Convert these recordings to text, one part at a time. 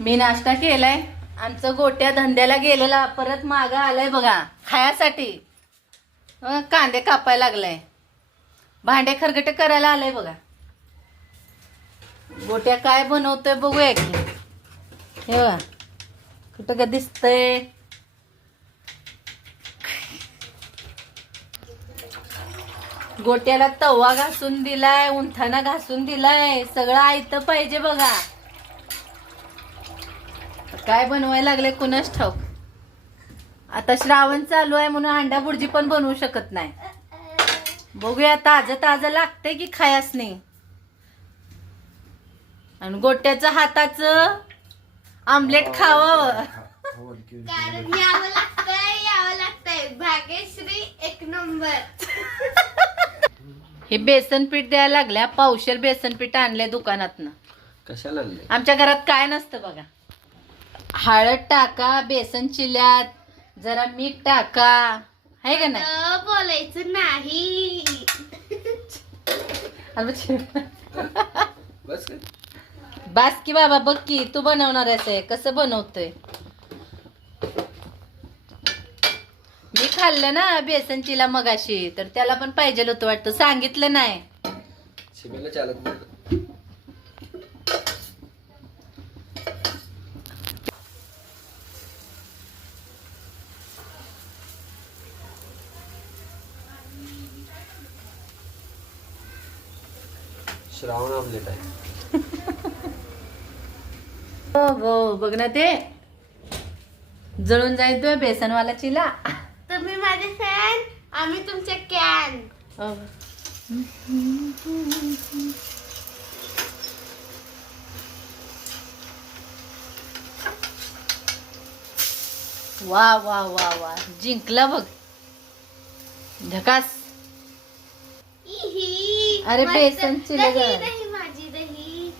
मी नाश्ता केलाय. आमचं गोट्या धंद्याला गेलेला परत मागं आलाय बघा खायासाठी. कांदे कापायला लागलाय, भांडे खरगटे करायला आलाय बघा. गोट्या काय बनवतोय बघूया की. हे बघा कुठं का दिसतंय. गोट्याला तवा घासून दिलाय, उंठाना घासून दिलाय, सगळं आयतं पाहिजे बघा. काय बनवायला लागले कुणाच ठाऊक. आता श्रावण चालू आहे म्हणून अंडा बुर्जी पण बनवू शकत नाही. बघूया ताजं ताजं लागतंय की खायास नाही. आणि गोट्याचं हाताचं आमलेट खावावं. कारण यावं लागतंय भाग्यश्री एक नंबर. हे बेसन पीठ द्यायला लागल्या. पावशेर बेसन पीठ आणलंय दुकानातनं. कशाला आमच्या घरात काय नसतं बघा. हळद टाका बेसन चिल्यात, जरा मीठ टाका, आहे का नाही. बोलायचं नाही. बस बास की बाबा. बघ की तू बनवणार आहे कसं बनवतोय. मी खाल्लं ना बेसन चिला मगाशी, तर त्याला पण पाहिजे होतं वाटतं. सांगितलं नाही. शिमेला चालत नाही. श्रावण आमलेट आहे. हो हो बघ ना ते जळून जाईल तो बेसनवाला चिला. तुम्ही माझे फॅन, आम्ही तुमचे कॅन. वा वा वा वा जिंकला बघ. झकास. इही. अरे मस्त. बेसन चिला दही जरा. दही माझी दही.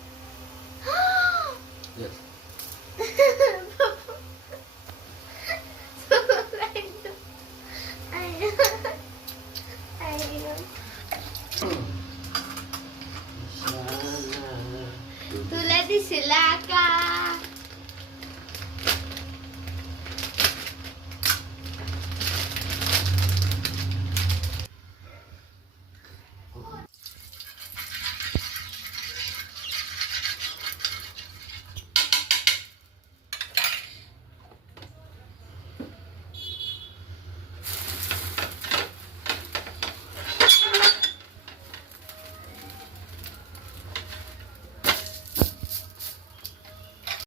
Yes.